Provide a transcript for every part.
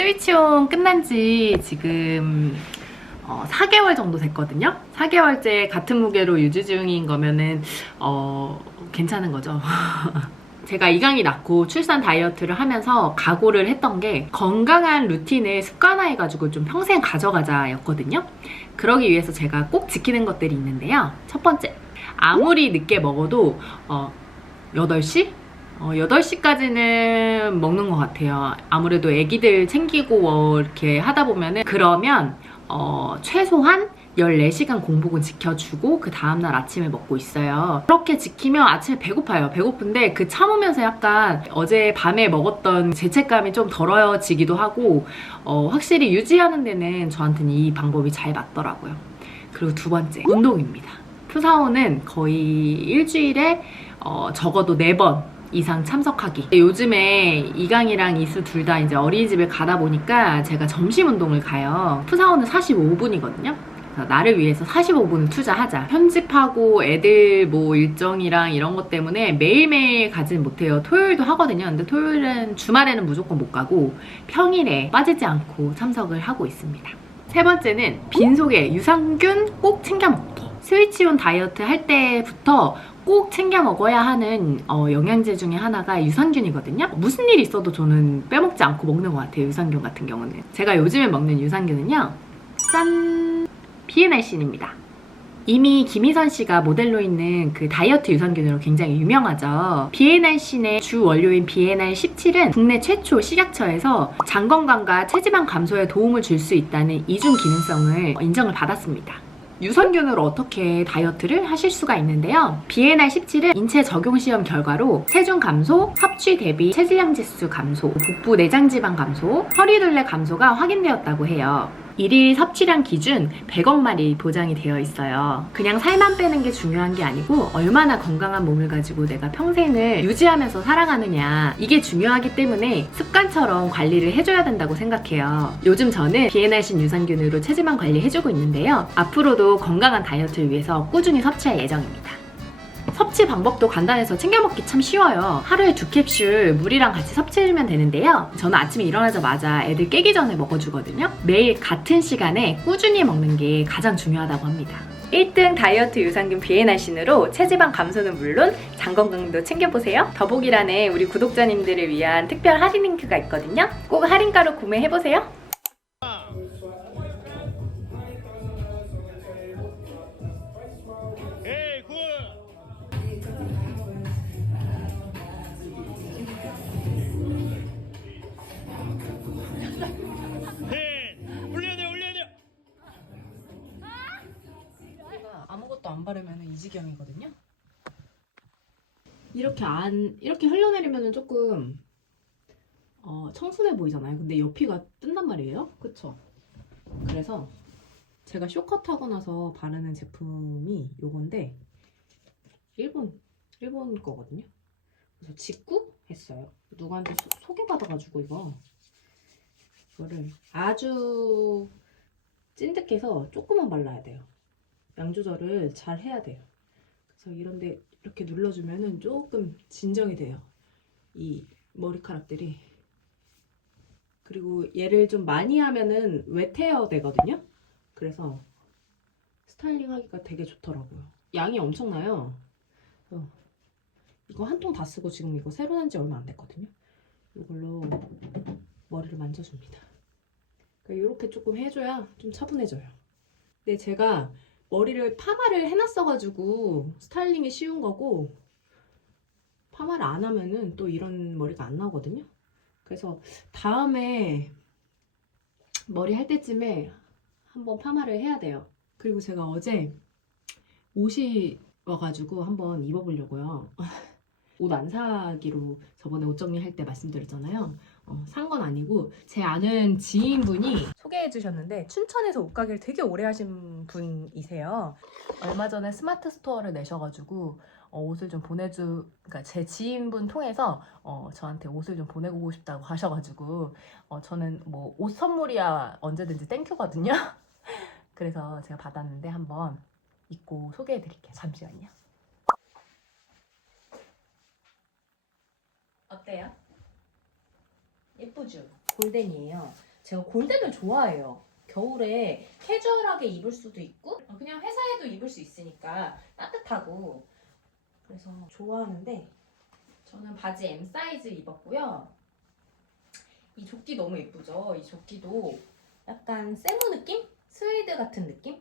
스위치온 끝난 지 지금 어, 4개월 정도 됐거든요. 4개월째 같은 무게로 유지 중인 거면은 어, 괜찮은 거죠. 제가 이강이 낳고 출산 다이어트를 하면서 각오를 했던 게 건강한 루틴을 습관화해가지고 좀 평생 가져가자 였거든요. 그러기 위해서 제가 꼭 지키는 것들이 있는데요. 첫 번째, 아무리 늦게 먹어도 어, 8시? 어, 8시까지는 먹는 것 같아요. 아무래도 애기들 챙기고 뭐 이렇게 하다 보면은 그러면 어, 최소한 14시간 공복은 지켜주고 그 다음날 아침에 먹고 있어요. 그렇게 지키면 아침에 배고파요. 배고픈데 그 참으면서 약간 어제 밤에 먹었던 죄책감이 좀 덜어지기도 하고 어, 확실히 유지하는 데는 저한테는 이 방법이 잘 맞더라고요. 그리고 두 번째, 운동입니다. 푸사오는 거의 일주일에 어, 적어도 4번 이상 참석하기. 요즘에 이강이랑 이수 둘 다 이제 어린이집에 가다 보니까 제가 점심 운동을 가요. 푸사오는 45분이거든요. 나를 위해서 45분을 투자하자. 편집하고 애들 뭐 일정이랑 이런 것 때문에 매일매일 가진 못해요. 토요일도 하거든요. 근데 토요일은 주말에는 무조건 못 가고 평일에 빠지지 않고 참석을 하고 있습니다. 세 번째는 빈속에 유산균 꼭 챙겨 먹기. 스위치온 다이어트 할 때부터 꼭 챙겨 먹어야 하는 어, 영양제 중에 하나가 유산균이거든요. 무슨 일 있어도 저는 빼먹지 않고 먹는 것 같아요. 유산균 같은 경우는. 제가 요즘에 먹는 유산균은요. 짠! 비엔알신입니다. 이미 김희선 씨가 모델로 있는 그 다이어트 유산균으로 굉장히 유명하죠. 비엔알신의 주 원료인 비엔알 17은 국내 최초 식약처에서 장 건강과 체지방 감소에 도움을 줄 수 있다는 이중 기능성을 인정을 받았습니다. 유산균으로 어떻게 다이어트를 하실 수가 있는데요. 비엔알 17은 인체 적용 시험 결과로 체중 감소, 섭취 대비 체질량 지수 감소, 복부 내장 지방 감소, 허리둘레 감소가 확인되었다고 해요. 일일 섭취량 기준 100억 마리 보장이 되어 있어요. 그냥 살만 빼는 게 중요한 게 아니고 얼마나 건강한 몸을 가지고 내가 평생을 유지하면서 살아가느냐 이게 중요하기 때문에 습관처럼 관리를 해줘야 된다고 생각해요. 요즘 저는 비엔알신 유산균으로 체지방 관리 해주고 있는데요. 앞으로도 건강한 다이어트를 위해서 꾸준히 섭취할 예정입니다. 섭취 방법도 간단해서 챙겨 먹기 참 쉬워요. 하루에 두 캡슐 물이랑 같이 섭취해주면 되는데요. 저는 아침에 일어나자마자 애들 깨기 전에 먹어주거든요. 매일 같은 시간에 꾸준히 먹는 게 가장 중요하다고 합니다. 1등 다이어트 유산균 비엔알신으로 체지방 감소는 물론 장 건강도 챙겨보세요. 더보기란에 우리 구독자님들을 위한 특별 할인 링크가 있거든요. 꼭 할인가로 구매해보세요. 안 바르면 이 지경이거든요. 이렇게 안 이렇게 흘러내리면 조금 어, 청순해 보이잖아요. 근데 옆이가 뜬단 말이에요. 그쵸? 그래서 제가 쇼컷하고 나서 바르는 제품이 요건데 일본 일본 거거든요. 그래서 직구 했어요. 누구한테 소, 소개받아가지고 이거 이거를 아주 찐득해서 조금만 발라야 돼요. 양 조절을 잘 해야 돼요. 그래서 이런데 이렇게 눌러주면은 조금 진정이 돼요. 이 머리카락들이. 그리고 얘를 좀 많이 하면은 웨테어 되거든요. 그래서 스타일링 하기가 되게 좋더라고요. 양이 엄청나요. 그래서 이거 한 통 다 쓰고 지금 이거 새로 난 지 얼마 안 됐거든요. 이걸로 머리를 만져줍니다. 이렇게 조금 해줘야 좀 차분해져요. 근데 제가 머리를 파마를 해놨어가지고 스타일링이 쉬운 거고 파마를 안 하면은 또 이런 머리가 안 나오거든요. 그래서 다음에 머리 할 때쯤에 한번 파마를 해야 돼요. 그리고 제가 어제 옷이 와가지고 한번 입어보려고요. 옷 안 사기로 저번에 옷 정리할 때 말씀드렸잖아요. 어, 산건 아니고 제 아는 지인분이 소개해 주셨는데 춘천에서 옷가게를 되게 오래 하신 분이세요. 얼마 전에 스마트 스토어를 내셔가지고 어, 옷을 좀 보내주, 그러니까 제 지인분 통해서 어, 저한테 옷을 좀 보내고 싶다고 하셔가지고 어, 저는 뭐 옷 선물이야 언제든지 땡큐거든요. 그래서 제가 받았는데 한번 입고 소개해 드릴게요. 잠시만요. 어때요? 예쁘죠? 골덴이에요. 제가 골덴을 좋아해요. 겨울에 캐주얼하게 입을 수도 있고 그냥 회사에도 입을 수 있으니까 따뜻하고 그래서 좋아하는데 저는 바지 M 사이즈 입었고요. 이 조끼 너무 예쁘죠? 이 조끼도 약간 세무 느낌? 스웨이드 같은 느낌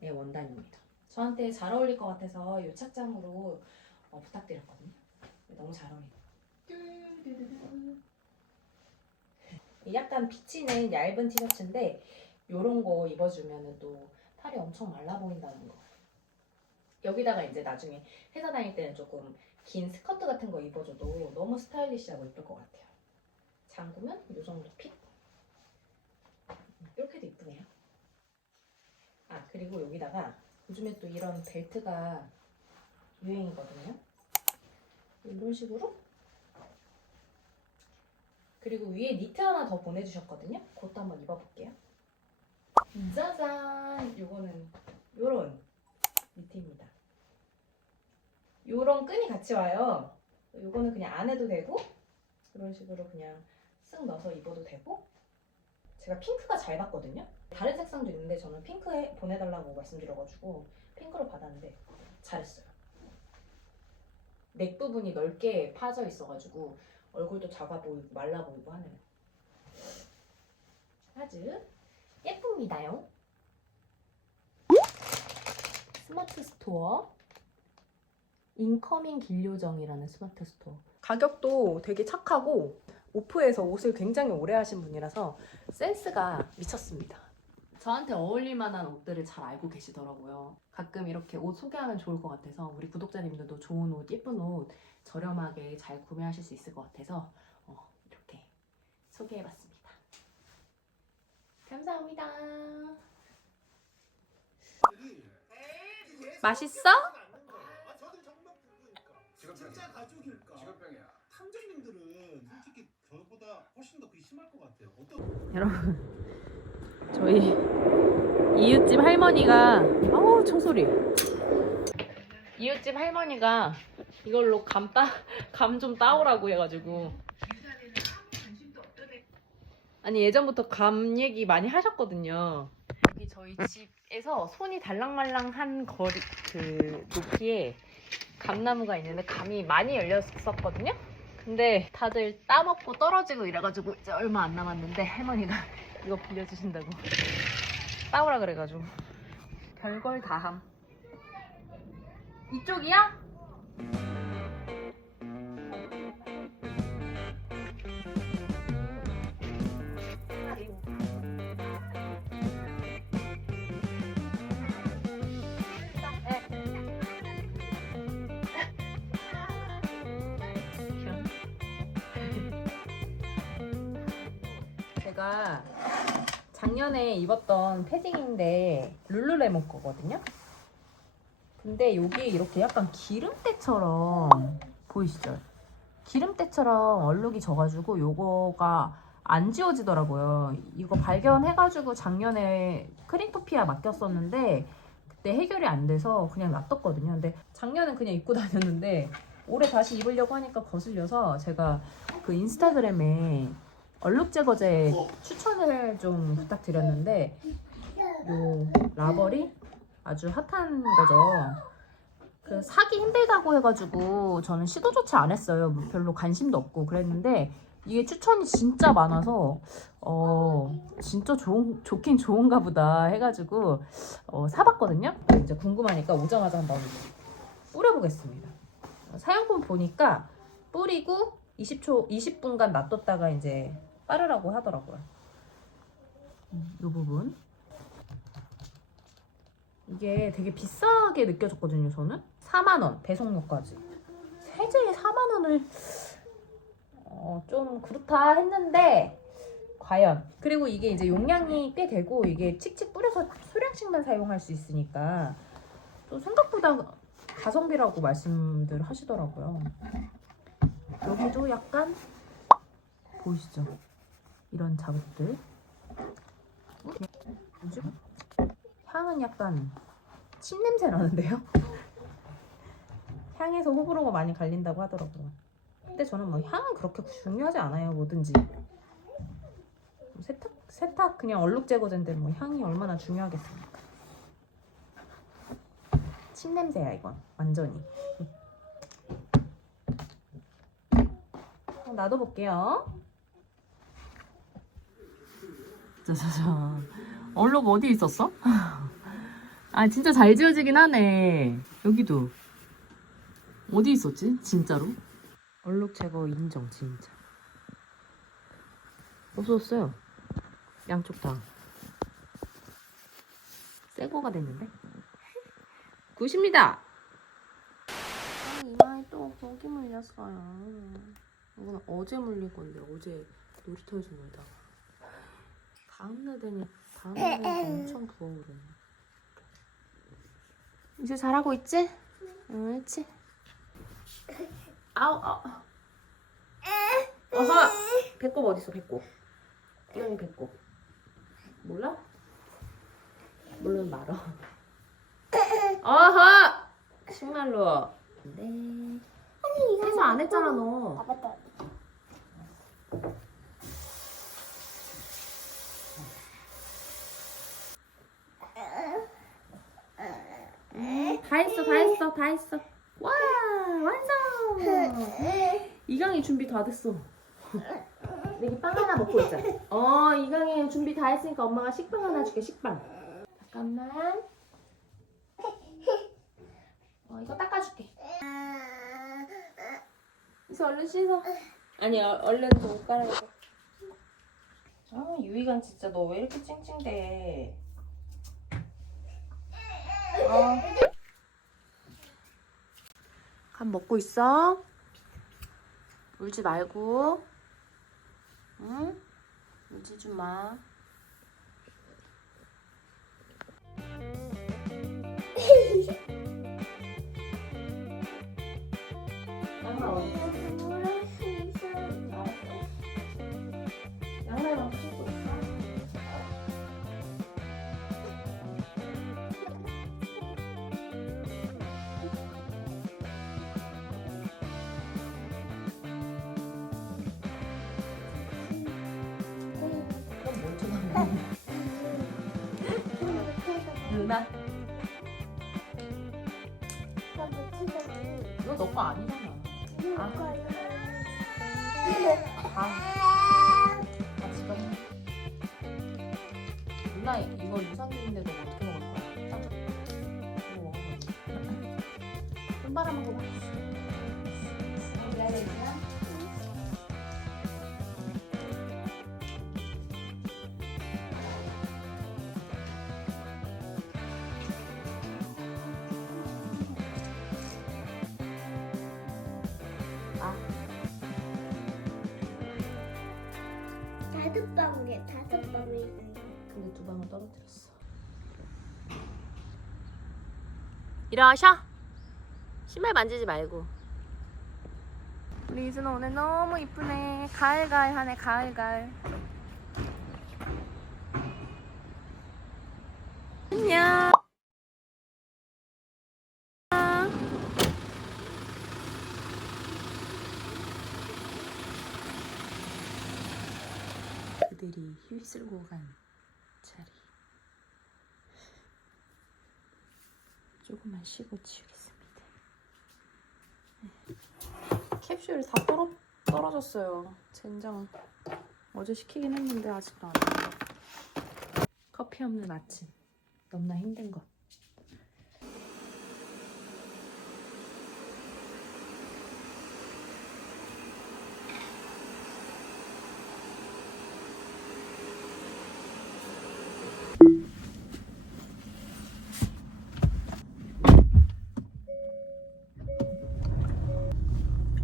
의 원단입니다. 저한테 잘 어울릴 것 같아서 이 착장으로 어, 부탁드렸거든요. 너무 잘 어울려요. 약간 비치는 얇은 티셔츠인데 이런 거 입어주면 또 팔이 엄청 말라 보인다는 거. 여기다가 이제 나중에 회사 다닐 때는 조금 긴 스커트 같은 거 입어줘도 너무 스타일리시하고 이쁠 것 같아요. 잠그면 이 정도 핏. 이렇게도 이쁘네요. 아 그리고 여기다가 요즘에 또 이런 벨트가 유행이거든요. 이런 식으로. 그리고 위에 니트 하나 더 보내주셨거든요. 그것도 한번 입어볼게요. 짜잔! 요거는 요런 니트입니다. 요런 끈이 같이 와요. 요거는 그냥 안 해도 되고 이런 식으로 그냥 쓱 넣어서 입어도 되고 제가 핑크가 잘 받거든요. 다른 색상도 있는데 저는 핑크에 보내달라고 말씀드려가지고 핑크로 받았는데 잘했어요. 넥 부분이 넓게 파져 있어가지고 얼굴도 작아 보이고 말라 보이고 하네요. 아주 예쁩니다요. 스마트 스토어 인커밍 길요정이라는 스마트 스토어. 가격도 되게 착하고 오프에서 옷을 굉장히 오래 하신 분이라서 센스가 미쳤습니다. 저한테 어울릴 만한 옷들을 잘 알고 계시더라고요. 가끔 이렇게 옷 소개하면 좋을 것 같아서 우리 구독자님들도 좋은 옷, 예쁜 옷 저렴하게 잘 구매하실 수 있을 것 같아서 어, 이렇게 소개해봤습니다. 감사합니다. 맛있어? 진짜 가족일까? 직업병이야. 탐정님들은 솔직히 저보다 훨씬 더 그게 심할 것 같아요. 어떤 여러분 저희 이웃집 할머니가 어우 총소리. 이웃집 할머니가 이걸로 감따감 좀 따오라고 해가지고. 아니 예전부터 감 얘기 많이 하셨거든요. 여기 저희 집에서 손이 달랑말랑한 거리 그 높이에 감나무가 있는데 감이 많이 열렸었거든요. 근데 다들 따먹고 떨어지고 이래가지고 이제 얼마 안 남았는데 할머니가 이거 빌려주신다고. 따오라 그래가지고. 별걸 다함. 이쪽이야? 작년에 입었던 패딩인데 룰루레몬 거거든요. 근데 여기 이렇게 약간 기름때처럼 보이시죠? 기름때처럼 얼룩이 져가지고 요거가 안 지워지더라고요. 이거 발견해가지고 작년에 크린토피아 맡겼었는데 그때 해결이 안 돼서 그냥 놔뒀거든요. 근데 작년엔 그냥 입고 다녔는데 올해 다시 입으려고 하니까 거슬려서 제가 그 인스타그램에 얼룩 제거제 추천을 좀 부탁드렸는데 요 라벌이 아주 핫한 거죠. 그 사기 힘들다고 해가지고 저는 시도조차 안 했어요. 뭐 별로 관심도 없고 그랬는데 이게 추천이 진짜 많아서 어 진짜 좋은 좋긴 좋은가 보다 해가지고 어, 사봤거든요. 이제 궁금하니까 오자마자 한번 뿌려보겠습니다. 사용품 보니까 뿌리고 20초 20분간 놔뒀다가 이제 빠르라고 하더라고요. 음, 이 부분 이게 되게 비싸게 느껴졌거든요. 저는 4만 원 배송료까지 세제에 4만 원을 어, 좀 그렇다 했는데 과연 그리고 이게 이제 용량이 꽤 되고 이게 칙칙 뿌려서 소량씩만 사용할 수 있으니까 또 생각보다 가성비라고 말씀들 하시더라고요. 여기도 약간 보이시죠? 이런. 뭐지? 향은 약간 침 냄새 나는데요? 향에서 호불호가 많이 갈린다고 하더라고요. 근데 저는 뭐 향은 그렇게 중요하지 않아요, 뭐든지. 세탁 세탁 그냥 얼룩 제거제인데 뭐 향이 얼마나 중요하겠습니까? 침 냄새야 이건 완전히. 어, 놔둬볼게요. 짜자잔. 얼룩 어디 있었어? 아 진짜 잘 지워지긴 하네. 여기도. 어디 있었지? 진짜로? 얼룩 제거 인정 진짜. 없었어요. 양쪽 다. 새 거가 됐는데? 굿입니다. 아, 이마에 또 거기 물렸어요. 이건 어제 물린 건데 어제 놀이터에서 놀다가 다음날 되니 다음날 되니 엄청 부어오르네. 이제 잘하고 있지? 응, 있지? 아우, 아우. 어허! 배꼽 어딨어, 배꼽? 이현이 배꼽. 몰라? 모르면 말어. 어허! 정말로. 네. 해서 안 했잖아, 너. 음, 다 했어, 다 했어, 다 했어. 와, 완성! 이강이 준비 다 됐어. 여기 빵 하나 먹고 있자. 어, 이강이 준비 다 했으니까 엄마가 식빵 하나 줄게, 식빵. 잠깐만. 어, 이거 닦아줄게. 이제 얼른 씻어. 아니, 어, 얼른 옷 갈아입어. 아, 유이간 진짜 너 왜 이렇게 찡찡대? 어. 간 먹고 있어? 울지 말고. 응? 울지 좀 마. 이거 너거 아니잖아. 아. 아. 아, 지금. 누나, 이거 유산균인데 너 어떻게 먹을 거야? 딱. 이거 먹어봐. 손바람 먹어봐. 다섯 방울이야, 다섯 방울. 근데 두 방울 떨어뜨렸어. 일어나셔. 신발 만지지 말고. 우리 이준호 오늘 너무 이쁘네. 가을가을 하네, 가을가을. 안녕. 그들이 휩쓸고 간 자리. 조금만 쉬고 치우겠습니다. 캡슐 다 떨어, 떨어졌어요. 젠장. 어제 시키긴 했는데 아직도 안 돼요. 커피 없는 아침. 너무나 힘든 것.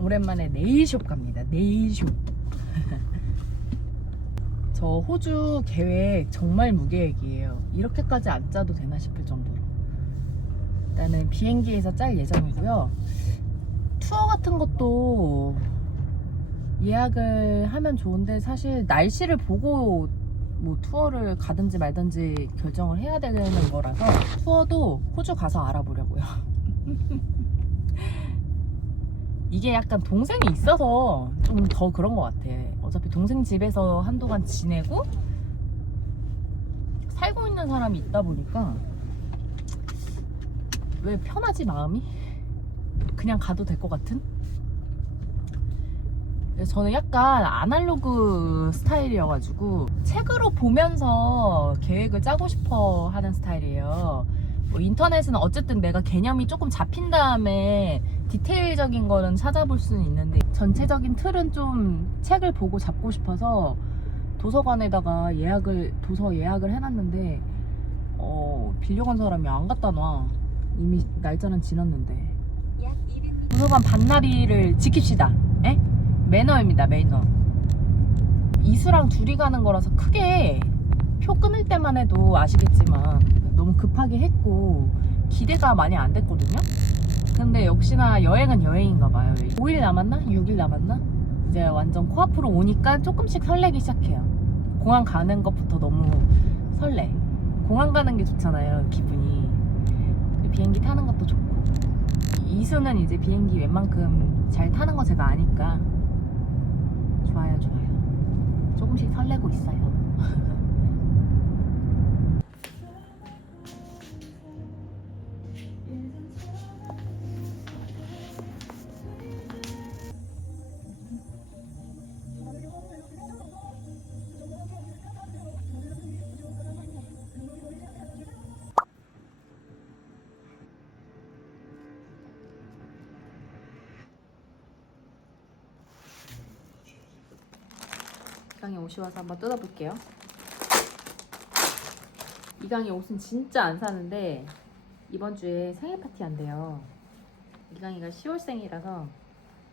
오랜만에 네일숍 갑니다. 네일숍. 저 호주 계획 정말 무계획이에요. 이렇게까지 안 짜도 되나 싶을 정도로. 일단은 비행기에서 짤 예정이고요. 투어 같은 것도 예약을 하면 좋은데 사실 날씨를 보고 뭐 투어를 가든지 말든지 결정을 해야 되는 거라서 투어도 호주 가서 알아보려고요. 이게 약간 동생이 있어서 좀 더 그런 것 같아. 어차피 동생 집에서 한동안 지내고 끼고 있는 사람이 있다 보니까 왜 편하지 마음이? 그냥 가도 될 것 같은? 저는 약간 아날로그 스타일이어가지고 책으로 보면서 계획을 짜고 싶어 하는 스타일이에요. 뭐 인터넷은 어쨌든 내가 개념이 조금 잡힌 다음에 디테일적인 거는 찾아볼 수는 있는데 전체적인 틀은 좀 책을 보고 잡고 싶어서 도서관에다가 예약을 도서 예약을 해놨는데 어 빌려간 사람이 안 갖다 놔. 이미 날짜는 지났는데. 도서관 반나비를 지킵시다. 에? 매너입니다 매너. 이수랑 둘이 가는 거라서 크게 표 끊을 때만 해도 아시겠지만 너무 급하게 했고 기대가 많이 안 됐거든요 근데 역시나 여행은 여행인가 봐요. 5일 남았나? 6일 남았나? 이제 완전 코앞으로 오니까 조금씩 설레기 시작해요. 공항 가는 것부터 너무 설레. 공항 가는 게 좋잖아요 기분이. 비행기 타는 것도 좋고. 이수는 이제 비행기 웬만큼 잘 타는 거 제가 아니까 좋아요 좋아요. 조금씩 설레고 있어요 옷이 와서 한번 뜯어볼게요. 이강이 옷은 진짜 안 사는데 이번 주에 생일 파티 한대요. 이강이가 10월생이라서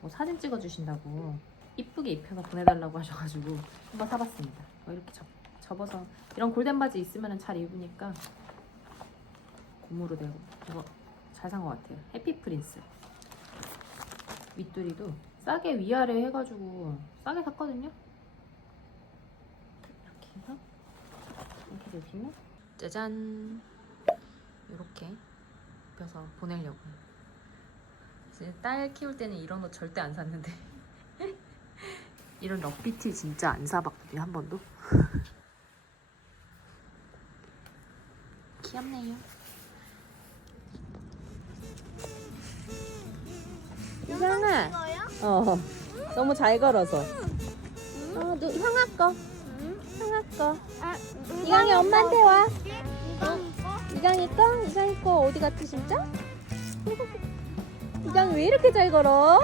뭐 사진 찍어주신다고 이쁘게 입혀서 보내달라고 하셔가지고 한번 사봤습니다. 뭐 이렇게 접, 접어서 이런 골덴 바지 있으면 잘 입으니까 고무로 되고 이거 잘 산 것 같아요. 해피 프린스 윗도리도 싸게 위아래 해가지고 싸게 샀거든요. 해서 이렇게 접히면 짜잔! 이렇게 입혀서 보내려고 이제 딸 키울 때는 이런 옷 절대 안 샀는데. 이런 럭비티 진짜 안 사봤거든요 한 번도. 귀엽네요. 이상아 어 너무 잘 걸어서. 어, 누, 형아 거 형아 거 아, 이강이 엄마한테 와 이거 이거 이강이 거? 이강이 거 어디 갔지 진짜? 이강이 왜 이렇게 잘 걸어?